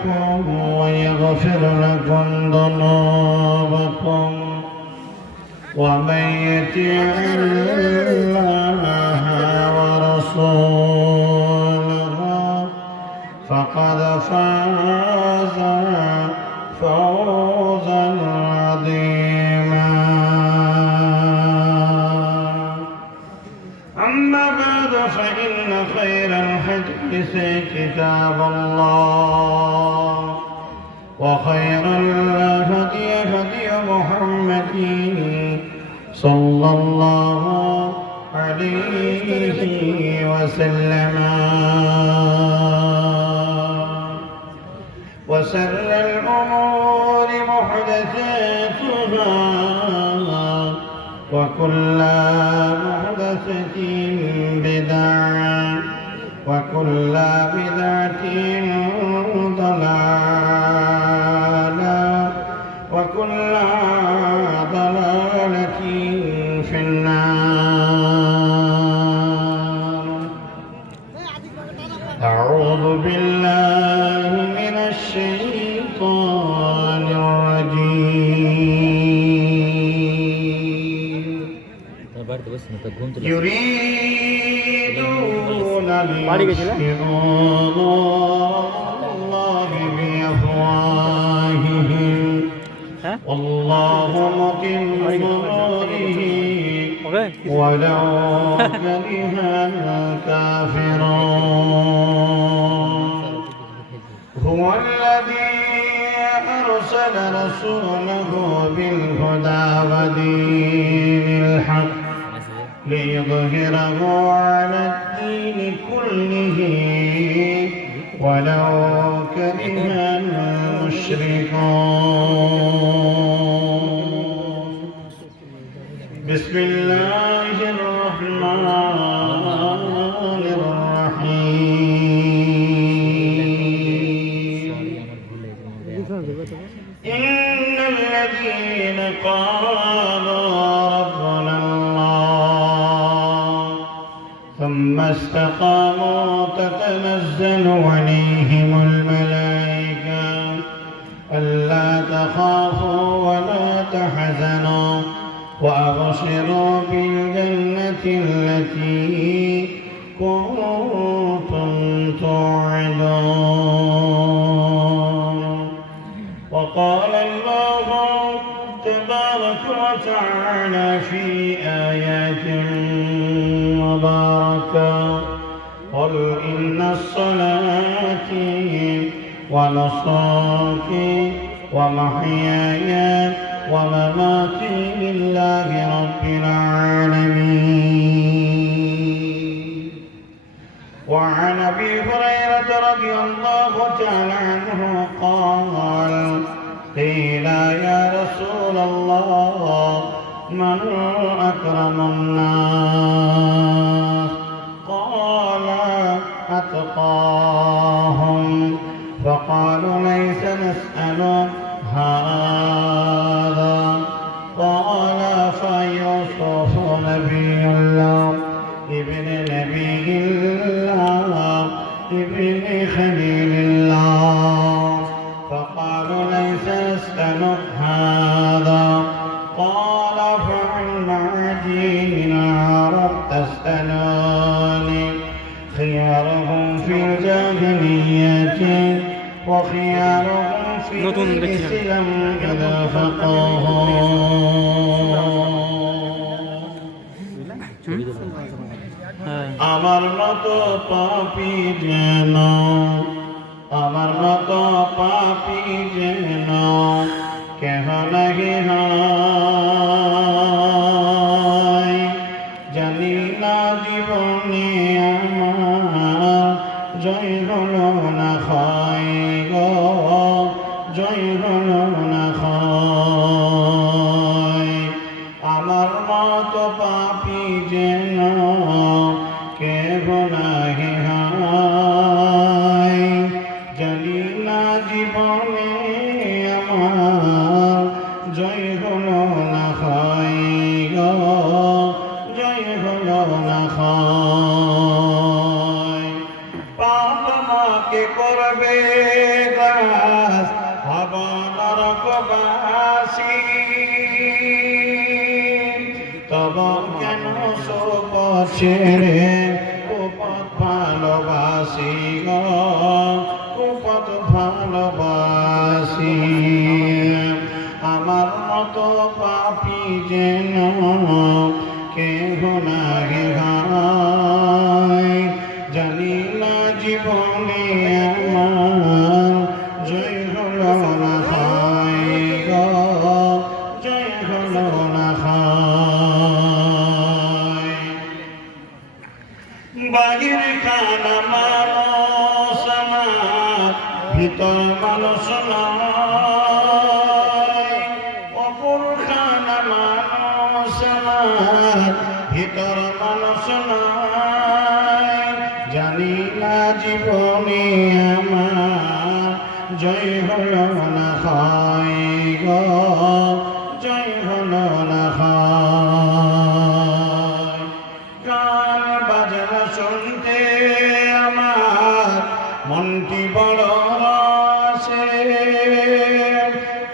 لكم ويغفر لكم ذنوبكم ومن يطع الله ورسوله فقد فاز فوزا عظيما. أما بعد فإن خير الحديث كتاب الله وخير الهدي هدي محمد صلى الله عليه وسلم وشر الأمور محدثاتها وكل محدثة بدعة وكل بدعة ضلالة وكل ضلالة في النار. أعوذ بالله من الشيطان الرجيم. يريدون ليطفئوا نور الله بأفواههم والله متم نوره ولو كره الكافرون. هو الذي أرسل رسوله بالهدى ودين الحق ليظهره على الدين كله ولو كره المشركون. بسم الله الرحمن الرحيم. إن الذين قالوا ربنا الله ثم استقاموا تتنزل عليهم الملائكة ألا تخافوا ولا تحزنوا وأبشروا بالجنة التي كنتم توعدون. وقال الله تبارك وتعالى في آيات مباركة قل إن الصلاة ونصري ومحياي ومماتي لله رب العالمين. وعن أبي هريرة رضي الله تعالى عنه قال قيل يا رسول الله من أكرم الناس؟ قال أتقاهم. فقالوا ليس نسأل هذا. قال فيوسف نبي الله ابن نبي الله ابن خليل الله. فقالوا ليس نسأل هذا. قال فعن عجين العرب تسألوني خيارهم في الجاهلية وخيارهم في الإسلام إذا فقهوا. আমার মতো পাপী যেন আমার মতো পাপী যেন কেহ নাহি হয়। জানি না জীবনে আমার জয় হলো না হয় গো জয় হলো না হয়। আমার মতো পাপী যেন কেহ নাহি হয়। জানি না জীবনে আমার জয় হলো না হয় গো জয় হলো না হয়। পাপ আমাকে করবে আজ হব নরকবাসী তব কেন শোক ছেড়ে কুপথ ভালোবাসি গো কুপথ ভালোবাসি আমার মতো পাপী যেন কেহ নাহি হয় জানি না জীবনে আমার জয় হলো না হয় গো জয় হলো না হয় বাহির খানা মানুষ আমার ভিতর মানুষ নয় অপর খানা মানুষ আমার ভিতর মানুষ নয় জানি না জীবনে আমার জয় হলো না হয় গো জয় হলো না হয় গান বাজনা শুনতে আমার মনটি বড় রসে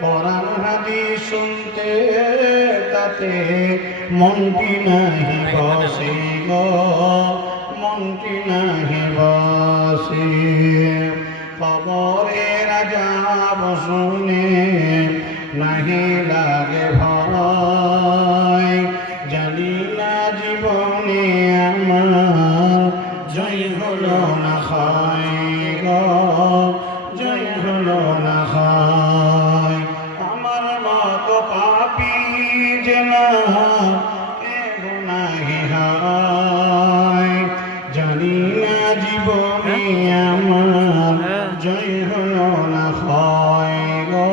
কোরআন হাদিস শুনতে তাতে মনটি নাহি বসে গো মনটি নাহি বসে খবরের আযাব শুনে নাহি লাগে ভয় জানি না জীবনে আমার জয় হলো না হয় গো জয় হলো না হয় আমার মতো পাপী যেন কেহ নাহি হয় জানি না জীবনে আমার জয় হলো না হয় গো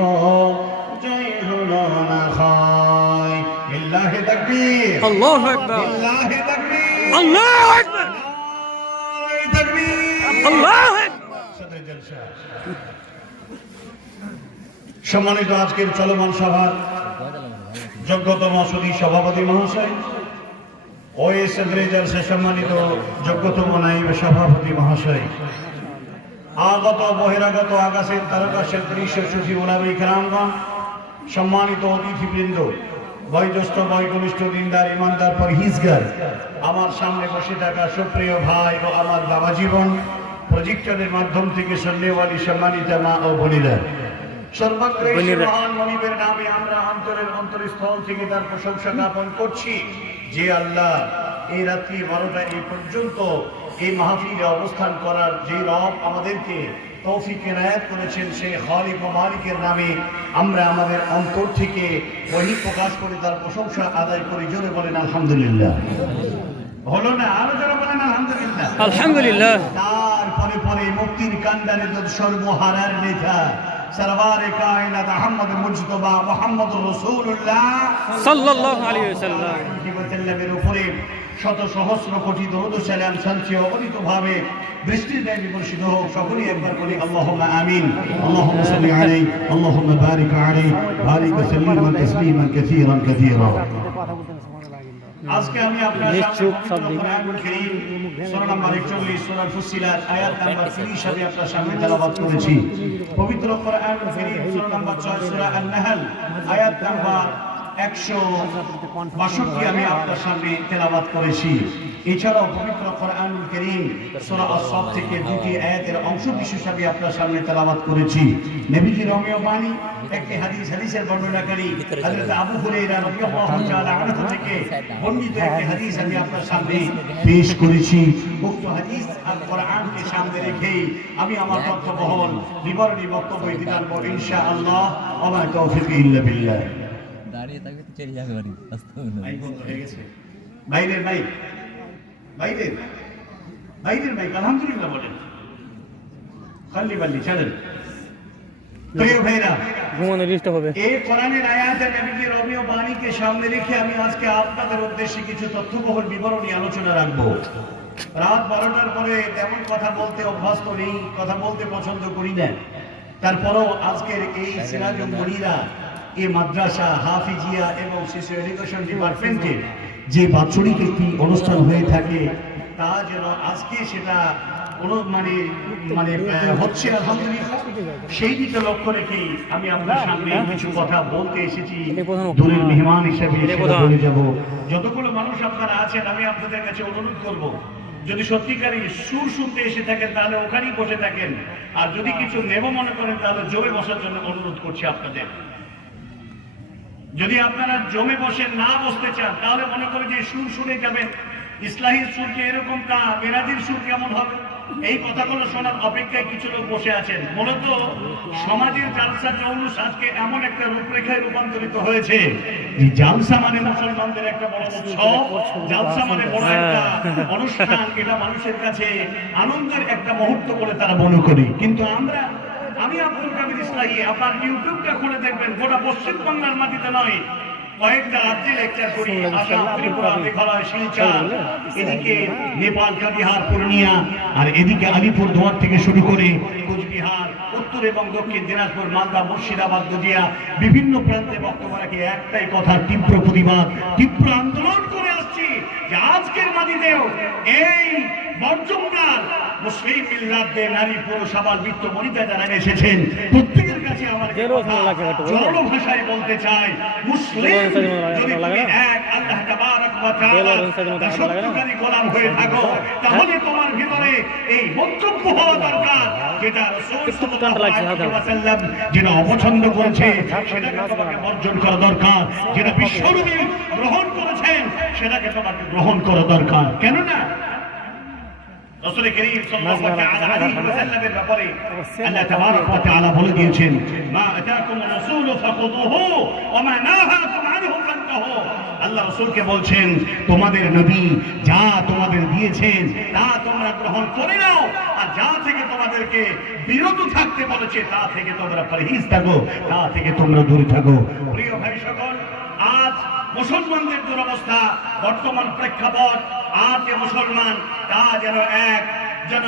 জয় হলো না হয় লিল্লাহি তাকবীর আল্লাহু আকবার লিল্লাহি তাকবীর আল্লাহু আকবার লিল্লাহি তাকবীর আল্লাহু আকবার সদর জলসা সম্মানিত আজকের চলমান সভার যোগ্যতম সুধী সভাপতি মহাশয় ওএসএ জলসা সম্মানিত যোগ্যতম নায়েব সভাপতি মহাশয় আগত বহিরাগত আকাশের তারকাশের দৃশ্য সুশী ওলামায়ে কেরামগণ সম্মানিত অতিথিবৃন্দ বয়োজ্যেষ্ঠ বয়োকনিষ্ঠ দিনদার ইমানদার পরহেজগার আমার সামনে বসে থাকা সুপ্রিয় ভাই ও আমার বাবা জীবন প্রজেক্টরের মাধ্যম থেকে সন্দেহওয়ালী সম্মানিত মা ও বোনেরা সর্বত্রই মহান মনিবের নামে আমরা অন্তরের অন্তরস্থল থেকে তার প্রশংসা জ্ঞাপন করছি যে আল্লাহ এই রাত্রি 12টা এই পর্যন্ত এই মাহফিলে অবস্থান করার যে রব আমাদেরকে তৌফিক এনায়েত করেছেন সেই খালিক ও মালিকের নামে আমরা আমাদের অন্তর থেকে ওহী প্রকাশ করে তার প্রশংসা আদায় করি জোরে বলেন আলহামদুলিল্লাহ হলো না আরো জোরে বলেন আলহামদুলিল্লাহ আলহামদুলিল্লাহ তারপরে পরে মুক্তির কান্ডারে সর্বহারার নেতা সরওয়ারে কায়নাত আহমদ মুজতবা মুহাম্মদুর রাসূলুল্লাহ সাল্লাল্লাহু আলাইহি ওয়াসাল্লামের উপরে শত সহস্র কোটি দরুদ ও সালাম শান্তি অগণিতভাবে বৃষ্টির ন্যায় বর্ষিত হোক সকলেই একবার বলি আল্লাহুম্মা আমিন আল্লাহুম্মা সাল্লি আলাইহি আল্লাহুম্মা বারিক আলাইহি বারিক সাল্লিমান তাসলিমান কাসীরান কাসীরা আজকে আমি আপনার সামনে কোরআনুল কারীম সূরা নাম্বার 41 সূরা ফুসিলাত আয়াত নাম্বার 30 আমি আপনার সামনে তেলাওয়াত করেছি পবিত্র কোরআনুল কারীম সূরা নাম্বার 6 সূরা আন-নাহল আয়াত নাম্বার 162 আমি আপনার সামনে তেলাওয়াত করেছি এছাড়াও পবিত্র কোরআনুল কারীম সূরা আস-সাফ থেকে দুটি আয়াতের অংশ বিশেষ আমি আপনার সামনে তেলাওয়াত করেছি নবীজি রোমিও বাণী একটি হাদিসের বর্ণনাকারী হযরত আবু হুরায়রা রাদিয়াল্লাহু তাআলা আনহু থেকে বর্ণিত একটি হাদিস আমি আপনার সামনে পেশ করেছি উক্ত হাদিস আর কোরআনকে সামনে রেখে আমি আমার তত্ত্ববহল বিবরণী বক্তব্য দিলাম ইনশাআল্লাহ ওয়া মা তাওফীক ইল্লা বিল্লাহ দাঁড়িয়ে থাকবে তো চলে যাবে বাড়ি মাইক বন্ধ হয়ে গেছে বাইরের মাইক বাইরের মাইক আলহামদুলিল্লাহ বলেন খালি বাল্লি ছাড়েন প্রিয় ভাইরা ঘুমানো ডিস্টার্ব হবে এই কোরআনের আয়াতে নবীজি রোমিও বাণীকে সামনে রেখে আমি আজকে আপনাদের উদ্দেশ্যে কিছু তথ্যবহুল বিবরণী আলোচনা রাখব রাত 12টার পরে তেমন কথা বলতে অভ্যস্ত নেই কথা বলতে পছন্দ করি না তারপরও আজকের এই সিরাজুল মুনিরা এই মাদ্রাসা হাফিজিয়া এবং শিশু এডুকেশন ডিপার্টমেন্টে যে বাৎসরিক একটি অনুষ্ঠান হয়ে থাকে তা যেন আজকে সেটা মানে মানে হচ্ছে আলহামদুলিল্লাহ, সেই দিকে লক্ষ্য রেখেই আমি আপনার সামনে কিছু কথা বলতে এসেছি। দূরের মেহমান হিসেবে বলে যাব, যতগুলো মানুষ আপনারা আছেন আমি আপনাদের কাছে অনুরোধ করব, যদি সত্যিকারই সুর শুনতে এসে থাকেন তাহলে ওখানেই বসে থাকেন, আর যদি কিছু নেব মনে করেন তাহলে জমে বসার জন্য অনুরোধ করছি আপনাদের। যদি আপনারা জমে বসে না বসতে চান তাহলে মনে করেন যে সুর শুনে যাবেন, ইসলাহির সুর যে এরকম তা মেরাজির সুর কেমন হবে, এই কথাগুলো শোনার অপেক্ষায় কিছু লোক বসে আছেন। মূলত সমাজের জালসা জৌলুস আজকে এমন একটা রূপরেখায় রূপান্তরিত হয়েছে যে জালসা মানে মুসলমানদের একটা বড় উৎসব, জালসা মানে বড় একটা অনুষ্ঠান, এটা মানুষের কাছে আনন্দের একটা মুহূর্ত বলে তারা মনে করে। কিন্তু আমি আব্দুল কাদের ইসলাহি, আপনার ইউটিউবটা খুলে দেখবেন, গোটা পশ্চিমবাংলার মাটিতে নয়, কয়েকটা রাজ্যে লেকচার করি, আসাম, ত্রিপুরা, মেঘালয়, শিলচর, এদিকে নেপাল, কাটিহার, পূর্ণিয়া, আর এদিকে আলিপুর দুয়ার থেকে শুরু করে কোচবিহার, উত্তর এবং দক্ষিণ দিনাজপুর, মালদা, মুর্শিদাবাদ, নদিয়া, বিভিন্ন প্রান্তে বক্তব্য রাখি একটাই কথা, তীব্র প্রতিবাদ, তীব্র আন্দোলন করে আসছি যে আজকের মাটিতেও এই বর্জমকার মুসলিম মিল্লাতদের নারী পুরুষ আবার বৃত্ত বনিতা যারা এসেছেন প্রত্যেকের কাছে আমার জড় ভাষায় বলতে চাই, মুসলিম যদি তুমি এক আল্লাহ তাবারক ওয়া তাআলা দাসত্বকারী গোলাম হয়ে থাকো তাহলে তোমার ভিতরে এই বক্তব্য হওয়া দরকার যেটা রাসূল সাল্লাল্লাহু আলাইহি ওয়াসাল্লাম যেটা অপছন্দ করেছে সেটাকে তোমাকে বর্জন করা দরকার, যেটা বিশ্বনবী গ্রহণ করেছেন সেটাকে তোমাকে গ্রহণ করা দরকার। কেননা রাসূল করিম সাল্লাল্লাহু আলাইহি ওয়াসাল্লামের ব্যাপারে আল্লাহ তাবারক ওয়া তাআলা বলে দিয়েছেন, মা আতাকুম রাসূলু ফাখুযুহু ওয়া মা নাহাকুম আনহু ফান্তাহু। আল্লাহ রাসূলকে বলছেন তোমাদের নবী যা তোমাদের দিয়েছেন তা তোমরা গ্রহণ করে নাও, আর যা থেকে তোমাদেরকে বিরত থাকতে বলেছে তা থেকে তোমরা পরহেজ থাকো, তা থেকে তোমরা দূরে থাকো। প্রিয় ভাই সকল, আজ মুসলমানদের দুরবস্থা, বর্তমান প্রেক্ষাপট, আর যে মুসলমান তা যেন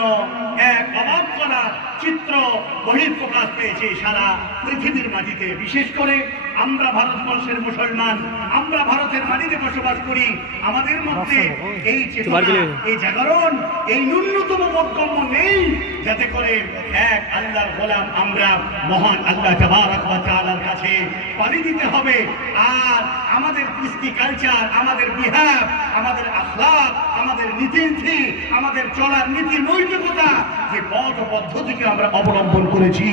এক অবাক করা চিত্র বহিঃপ্রকাশ পেয়েছে সারা পৃথিবীর মাটিতে। বিশেষ করে আমরা ভারতবর্ষের মুসলমান, আমরা ভারতের মাটিতে বসবাস করি, আমাদের মধ্যে এই চেতনা, এই জাগরণ, এই ন্যূনতম বোধগম্য নেই যাতে করে এক আল্লাহর গোলাম আমরা মহান আল্লাহ তাবারক ওয়া তাআলার কাছে পানি দিতে হবে। আর আমাদের কৃষ্টি কালচার, আমাদের বিহেভ, আমাদের আখলাক, আমাদের নীতি, আমাদের চলার নীতি নৈতিকতা, যে পথ পদ্ধতিকে আমরা অবলম্বন করেছি,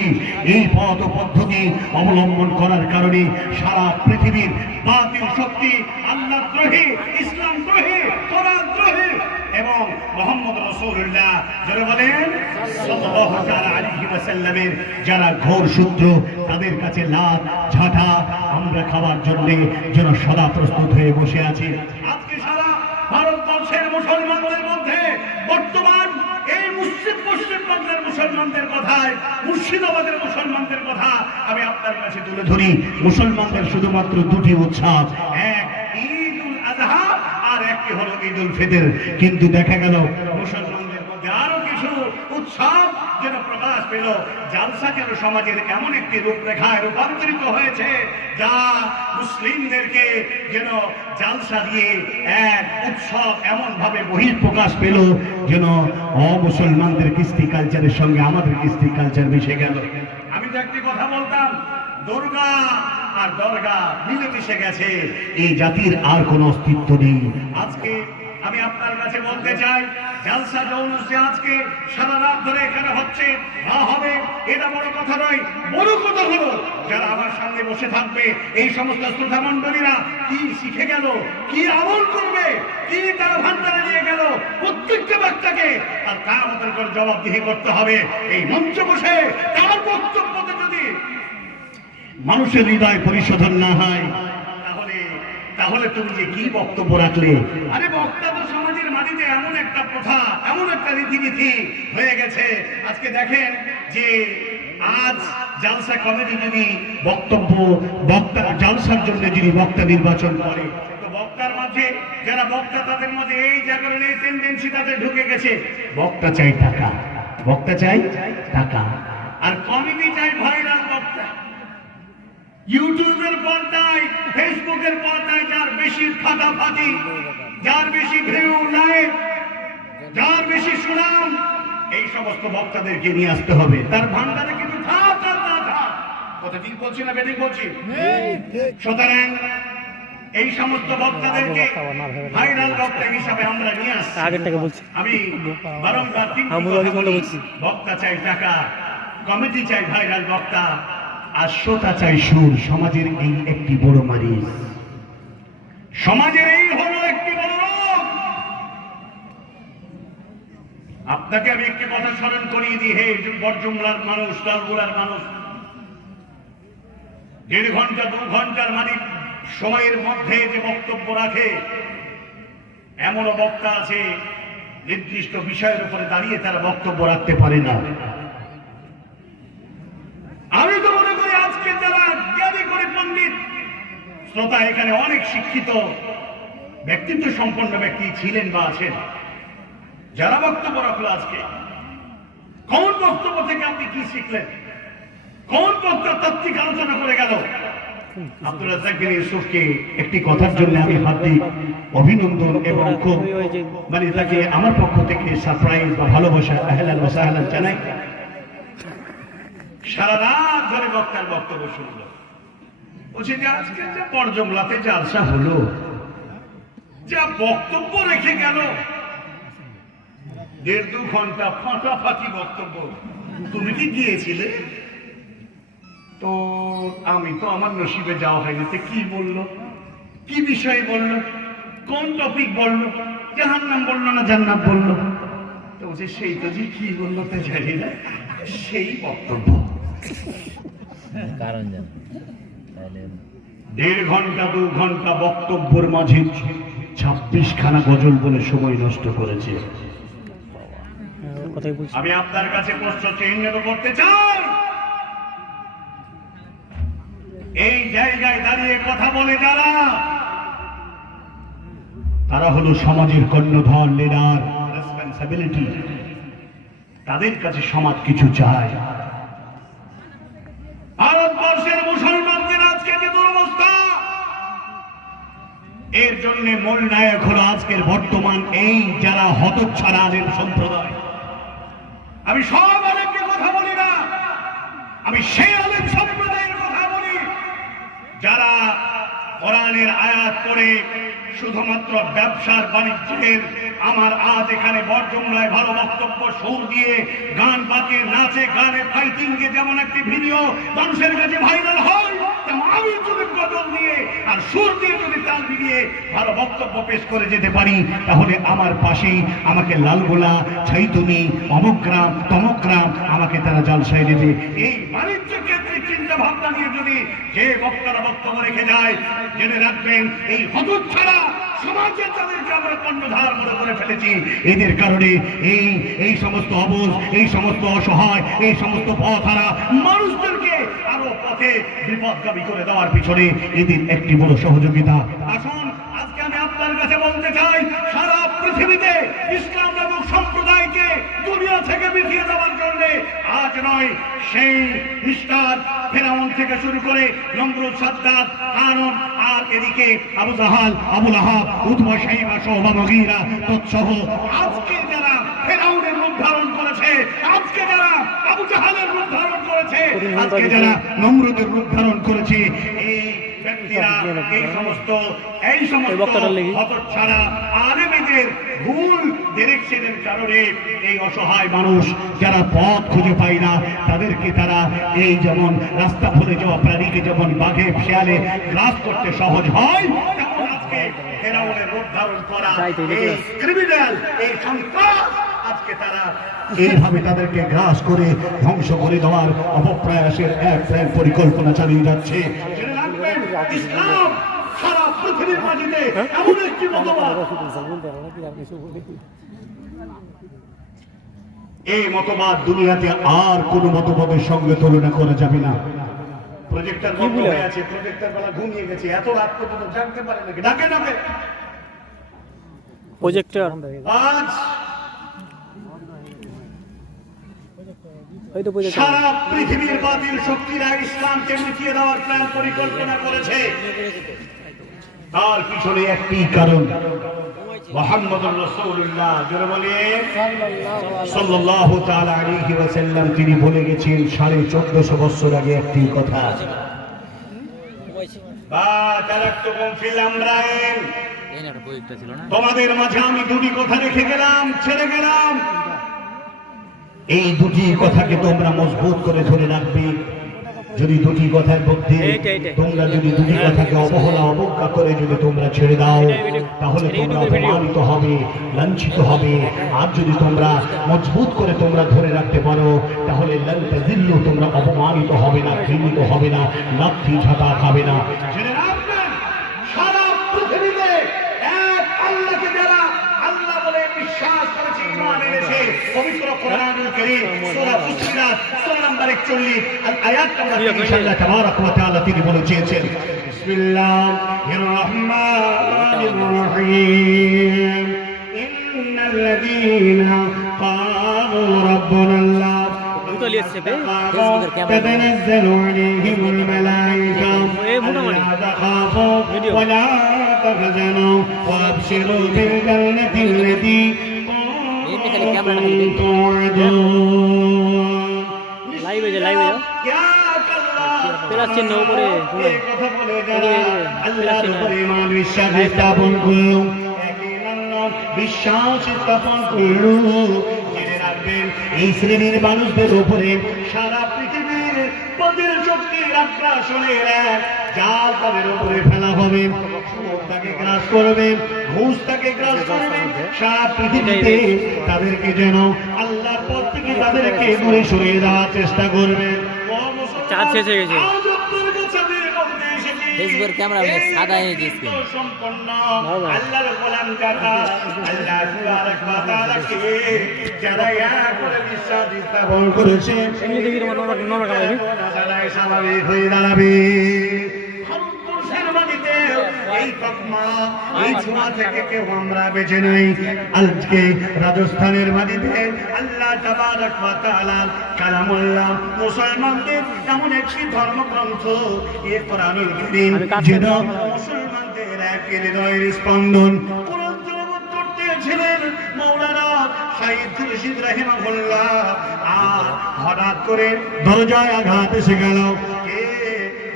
এই পথ পদ্ধতি অবলম্বন করার কারণে সারা পৃথিবীর বাতিল শক্তি, আল্লাহ দ্রোহী, ইসলাম দ্রোহী, কোরআন দ্রোহী এবং মুহাম্মদ রাসূলুল্লাহ যারা বলেন সাল্লাল্লাহু আলাইহি ওয়াসাল্লামের যারা ঘোর সূত্র, তাদের কাছে লাভ ঝাঁটা আমরা খাওয়ার জন্য যেন সদা প্রস্তুত হয়ে বসে আছে। আজকে সারা ভারতবর্ষের মুসলমানদের মধ্যে বর্তমান এই পশ্চিম বাংলার মুসলমানদের কথায়, মুর্শিদাবাদের মুসলমানদের কথা আমি আপনার কাছে তুলে ধরি। মুসলমানদের শুধুমাত্র দুটি উৎসব, এক ঈদ উল আযহা আর একটি হলো ঈদ উল ফিতর। কিন্তু দেখা গেল মুসলমানদের মধ্যে আরো কিছু উৎসব যেন প্রকাশ পেল, জালসা যেন সমাজের এমন একটি রূপরেখায় রূপান্তরিত হয়েছে যা মুসলিমদেরকে যেন জালসা দিয়ে এক উৎসব এমন ভাবে বহিঃপ্রকাশ পেল যেন অমুসলমানদের কৃষ্টি কালচারের সঙ্গে আমাদের কৃষ্টি কালচার মিশে গেল। আমি তো একটি কথা বলতাম, দুর্গা আর দরগা মিলে মিশে গেছে, এই জাতির আর কোনো অস্তিত্ব নেই। আজকে আমি আপনার কাছে বলতে চাই, জালসা জৌলুস যে আজকে সারা রাত ধরে এখানে হচ্ছে বা হবে, এটা বড় কথা নয়। বড় কথা হলো যারা আমার সামনে বসে থাকবে এই সমস্ত শ্রোতা মণ্ডলীরা কি শিখে গেল, কি আমল করবে, কি তারা ভান্ডারে নিয়ে গেল, প্রত্যেকটা বাচ্চাকে আর তার মতন করে জবাবদিহি করতে হবে। এই মঞ্চ বসে তার বক্তব্যতে যদি মানুষের হৃদয় পরিশোধন না হয় তাহলে তুমি যে কি বক্তব্য রাখলে? আরে বক্তা তো সমাজের মাটিতে এমন একটা প্রথা, এমন একটা রীতিনীতি হয়ে গেছে। আজকে দেখেন যে আজ জালসা কমিটি যদি বক্তা জালসার জন্য যিনি বক্তা নির্বাচন করে, তো বক্তার মাঝে যারা বক্তা তাদের মধ্যে এই জাগরণে টেন্ডেন্সি তাদের ঢুকে গেছে, বক্তা চাই টাকা, বক্তা চাই টাকা, আর কমিটি চাই ভাইরাল বক্তা। ইউটিউবের পর্দায়, ফেসবুকের পর্দায় যার বেশি ফাটাফাটি, যার বেশি ভিউ লাইক, যার বেশি সুনাম, এই সমস্ত বক্তাদেরকে নিয়ে আসতে হবে। তার ভান্ডারে কিন্তু থাক আর না থাক, কথা ঠিক বলছি না বেঠিক বলছি? সুতরাং এই সমস্ত বক্তাদেরকে ভাইরাল বক্তা হিসাবে আমরা নিয়ে আসছি। আগেরটাকে বলছি আমি বারংবার আমরা আগে কোনটা বলছি? বক্তা চাই টাকা, কমিটি চাই ভাইরাল বক্তা, আর শ্রোতা চাই সুর। সমাজের এই একটি বড় মারিচ, সমাজের এই হলো একটি বড় রোগ। আপনাকে আমি একটি কথা স্মরণ করিয়ে দিই, হে বরজুমলার মানুষ, লালগুলার মানুষ, 1.5 ঘন্টা 2 ঘন্টার মানে সময়ের মধ্যে যে বক্তব্য রাখে, এমনও বক্তা আছে নির্দিষ্ট বিষয়ের উপরে দাঁড়িয়ে তারা বক্তব্য রাখতে পারে না। আমি তো মনে করি আজকে যারা জ্ঞানী করে পণ্ডিত শ্রোতা, এখানে অনেক শিক্ষিত ব্যক্তিত্ব সম্পন্ন ব্যক্তি ছিলেন বা আছেন, যারা বক্তব্য রাখলো আজকে, কোন বক্তব্য থেকে আপনি কি শিখলেন? কোন বক্তা তাত্ত্বিক আলোচনা করে গেল? আব্দুল রাজ্জাক বিন ইউসুফকে একটি কথার জন্য আমি হার্দিক অভিনন্দন এবং খুব মানে তাকে আমার পক্ষ থেকে সারপ্রাইজ বা ভালোবাসা আহলান ওয়া সাহলান জানাই। সারা রাত ধরে বক্তার বক্তব্য শুনলো, বলছি যে আজকে যে বরজমলাতে জালসা হলো, যা বক্তব্য রেখে গেল, 1.5-2 ঘন্টা ফাটাফাটি বক্তব্য, তুমি কি গিয়েছিলে? তো আমি তো আমার নসিবে যাওয়া হয়নি। তো কি বললো, কি বিষয়ে বললো, কোন টপিক বললো, জাহান্নাম বললো না জান্নাত বললো? তো বলছে সেই তো যে কি বললো তা জানি না, সেই বক্তব্য। কারণ জানো তাহলে 1.5 ঘন্টা 2 ঘন্টা বক্তব্যের মাঝে 26 খানা গজল বলে সময় নষ্ট করেছে। কথাই বলছি। আমি আপনার কাছে প্রশ্ন চিহ্নিত করতে চাই, এই জায়গায় দাঁড়িয়ে কথা বলে যারা, তারা হলো সমাজের কর্ণধার, লিডার, রেসপন্সিবিলিটি। তাদের কাছে সমাজ কিছু চায়। ভারতবর্ষের মুসলমানদের আজকে যে দুরবস্থা, এর জন্য মূল নায়ক হলো আজকের বর্তমান এই যারা হতচ্ছাড়া আলেম সম্প্রদায়। আমি সব আলেমকে কথা বলি না, আমি সেই আলেম সম্প্রদায়ের কথা বলি যারা কোরআনের আয়াত করে শুধুমাত্র ব্যবসার বাণিজ্যের, আমার আজ এখানে বরজমলায় ভালো বক্তব্য সুর দিয়ে গান বাজে নাচে গানে ফাইটিং এ যেমন একটি ভিডিও মানুষের কাছে ভাইরাল হয়, তেমন আমি যদি গজল দিয়ে আর সুর দিয়ে যদি তাল মিলিয়ে ভালো বক্তব্য পেশ করে যেতে পারি, তাহলে আমার পাশেই আমাকে লালগোলা, ছাইতুমি, অমুকগ্রাম, তমুকগ্রাম আমাকে তারা জলসায় দেবে। এই বাণিজ্য কেন্দ্রিক চিন্তা ভাবনা নিয়ে যদি যে বক্তারা বক্তব্য রেখে যায়, জেনে রাখবেন এই হতচ্ছাড়া সমাজে তাদেরকে আমরা কর্ণধার মনে করে ফেলেছি। এদের কারণে এই সমস্ত অবুঝ, এই সমস্ত অসহায়, এই সমস্ত পথহারা মানুষদেরকে আরো পথে বিপদগামী করে দেওয়ার পিছনে এদের একটি বড় সহযোগিতা। আসুন আজকে আমি আপনার কাছে বলতে চাই, সারা পৃথিবীতে ইসলাম নামক সম্প্রদায়কে দুনিয়া থেকে মিটিয়ে দেওয়ার জন্য আজ নয়, সেই মিস্টার ফেরাউন থেকে শুরু করে নমরুদ, সাদ্দাত, কারুন, আর এদিকে আবু জাহাল, আবু লাহাব, উতবা, শাইবা, শুবা, মুগীরা তৎসহ আজকে যারা ফেরাউনের রূপ ধারণ করেছে, আজকে যারা আবু জাহালের রূপ ধারণ করেছে, আজকে যারা নমরুদের রূপ ধারণ করেছে, এই ব্যক্তিরা এই সমস্ত হতচ্ছাড়া আলেমদের ভুল ডিরেকশনের কারণে এই অসহায় মানুষ যারা পথ খুঁজে পায় না, তাদেরকে তারা এই যেমন রাস্তা ভুলে যাওয়া প্রাণীকে যেমন বাঘে শেয়ালে গ্রাস করতে সহজ হয়, তেমন আজকে ফেরাউনের রূপ ধারণ করা এই ক্রিমিনাল, এই সন্ত্রাস, আজকে তারা এইভাবে তাদেরকে গ্রাস করে ধ্বংস করে দেওয়ার অপপ্রয়াসের এক পরিকল্পনা চালিয়ে যাচ্ছে। ইসলাম সারা পৃথিবীর মাটিতে এমন একটি মতবাদ, এই মতবাদ দুনিয়াতে আর কোন মতবাদের সঙ্গে তুলনা করা যাবে না। প্রজেক্টর বন্ধ হয়ে আছে, প্রজেক্টর বেলা ঘুমিয়ে গেছে, এত রাত পর্যন্ত জানতে পারে নাকি? ডাকে ডাকে প্রজেক্টর আজ সারা পৃথিবীর বাতিল শক্তিরা ইসলামকে মিটিয়ে দেওয়ার প্ল্যান পরিকল্পনা করেছে। তার পিছনে একটি কারণ, মুহাম্মদুর রাসূলুল্লাহ জোরে বলেন সাল্লাল্লাহু তাআলা আলাইহি ওয়াসাল্লাম তিনি বলে গেছেন 1450 বছর আগে একটি কথা বা তারাকতুকুম ফিল আমরাইন তোমাদের মাঝে আমি দুটি কথা রেখে গেলাম ছেড়ে গেলাম এই দুটি কথাকে তোমরা মজবুত করে ধরে রাখবে যদি দুটি কথার মধ্যে তোমরা যদি দুটি কথাকে অবহেলা অবজ্ঞা করে যদি তোমরা ছেড়ে দাও তাহলে তোমরা অপমানিত হবে লাঞ্ছিত হবে আর যদি তোমরা মজবুত করে তোমরা ধরে রাখতে পারো তাহলে লান তাযিল্লু তোমরা অপমানিত হবে না ঘৃণিত হবে না লাথি ঝাঁটা খাবে না জেনে রাখবেন সারা পৃথিবীতে এক আল্লাহকে যারা আল্লাহ বলে বিশ্বাস করেছে ঈমান এনেছে পবিত্র কোরআনুল কারীম সূরা ফুসিলাত সূরা নাম্বার 41 আল আয়াত নাম্বার 30 আল্লাহ তাবারাক ওয়া তাআলা তিনি বলেছেন বিসমিল্লাহির রহমানির রহিম ইন্নাল্লাযীনা ক্বালু রাব্বুনাল্লাহ تتنزل عليهم الملائكة ألا تخافوا ولا تحزنوا وأبشروا بالجنة التي كنتم توعدون বিশ্বাস স্থাপন করল এই শ্রেণীর মানুষদের উপরে সারা পৃথিবীর পদের শক্তির আগ্রাসনের জাল তাদের উপরে ফেলা হবে তাকে গ্রাস করবে ঘুষ তাকে গ্রাস করবে সারা পৃথিবীতে তাদেরকে যেন আল্লাহ পথ থেকে তাদেরকে দূরে সরিয়ে দেওয়ার চেষ্টা করবে চার্জ শেষ হয়ে গেছে ফেসবুক ক্যামেরা সাদা হয়ে গেছে সম্পন্ন আল্লাহর গোলাম যারা আল্লাহ তাবারক ওয়া তাআলা কে যারা এক করে বিশ্বাস স্থাপন করেছে এমনিদিকের মতো নরক হবে তারাই স্বাভাবিক হয়ে দাঁড়াবে ভারতবর্ষের মাটিতে এই তকমা এই ছোঁয়া থেকে কেউ আমরা বেঁচে নাই আজকে রাজস্থানের মাটিতে আল্লাহ তাবারক ওয়া তাআলা কালামুল্লাহ মুসলমানদের এমন একটি ধর্মগ্রন্থ এই কোরআনুল কারীম যেটা মুসলমানদের এক হৃদয়ের স্পন্দন কোরআন তেলাওয়াত করতেছিলেন মাওলানা সাইয়্যিদ খুরশিদ রাহিমাহুল্লাহ আর হঠাৎ করে দরজায় আঘাত এসে গেল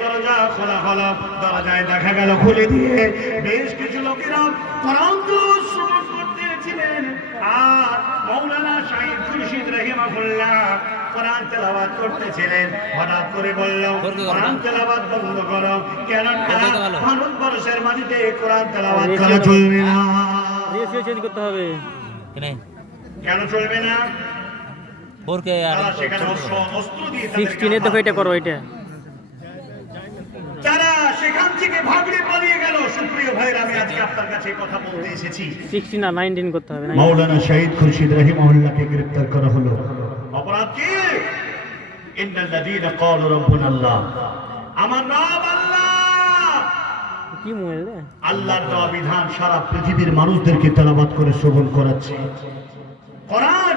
দরজা খোলা হলো দরজায় দেখা গেল খুলে দিয়ে বেশ কিছু লোকেরা কোরআন শ্রবণ করতেছিলেন আর মাওলানা সাইয়্যিদ খুরশিদ রাহিমাহুল্লাহ কোরআন তেলাওয়াত করতেছিলেন হঠাৎ করে বলল কোরআন তেলাওয়াত বন্ধ করো কেন ভারতবর্ষের মাটিতে কোরআন তেলাওয়াত করা চলবে না রেশিও চেঞ্জ করতে হবে কেন চলবে না ফোরকে আর সেখানে অস্ত্র দিয়ে 16 এ দেখো এটা করো এটা তারা সেখান থেকে ভাগড়ে পালিয়ে গেল সুপ্রিয় ভাইরা আমি আজকে আপনার কাছে কথা বলতে এসেছি 16 না 19 করতে হবে মাওলানা শহীদ খুরশিদ রাহিমাহুল্লাহকে গ্রেফতার করা হলো অপরাধ কি ইন্নাল্লাযীনা ক্বালু রাব্বুনাল্লাহ আমার রব আল্লাহ কি মোবাইল রে আল্লাহর দেওয়া বিধান সারা পৃথিবীর মানুষদেরকে তেলাওয়াত করে শ্রবণ করাচ্ছে কোরআন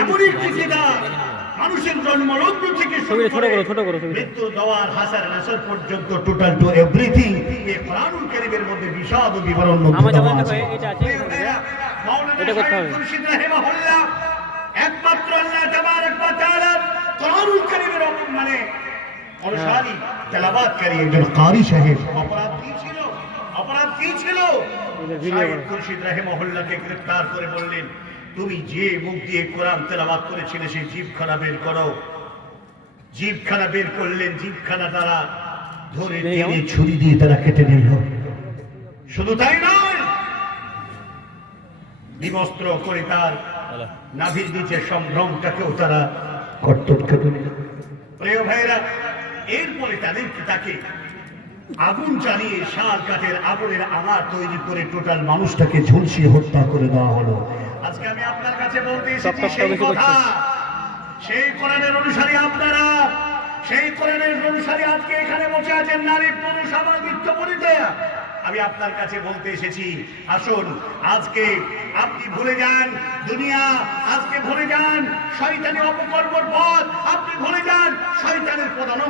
এমন একটি কিতাব মানুষের জন্মলগ্ন থেকে ছোট করো মৃত্যু দেওয়ার হাসার নাসর পর্যন্ত টোটাল টু এভরিথিং এই কোরআনুল কারীমের মধ্যে বিশদ বিবরণ মধ্যে দেওয়া আছে এটা আছে এটা করতে হবে খুরশিদ রাহিমাহুল্লাহ একমাত্র আল্লাহ তাবারক ওয়া তাআলা কোরআনুল কারীমের মানে অনুসারী তেলাওয়াতকারী একজন কারি সাহেব অপরাধ কি ছিল সাইয়্যিদ খুরশিদ রাহিমাহুল্লাহকে গ্রেফতার করে বললেন তুমি যে মুখ দিয়ে কোরআন তেলাওয়াত করেছিলে সেই জিহ্বাখানা বের করো জিহ্বাখানা বের করলেন জিহ্বাখানা তারা ধরে টেনে ছুরি দিয়ে তারা কেটে নিল শুধু তাই নয় বিবস্ত্র করে তার নাভির নিচে সম্ভ্রমটাকেও তারা কর্তন কেটে নিল প্রিয় ভাইরা এরপরে তাকে আগুন জ্বালিয়ে শাল কাঠের আগুনের আগার তৈরি করে টোটাল মানুষটাকে ঝুলসিয়ে হত্যা করে দেওয়া হলো আজকে আমি আপনার কাছে বলতে এসেছি সেই কথা সেই কোরআনের অনুসারী আপনারা সেই কোরআনের অনুসারী আজকে এখানে বসে আছেন নারী পুরুষ আবার বৃদ্ধ আমি আপনার কাছে বলতে এসেছি আসুন আজকে আপনি ভুলে যান দুনিয়া আজকে ভুলে যান শয়তানি অপকর্মর পথ আপনি ভুলে যান শয়তানের প্রধান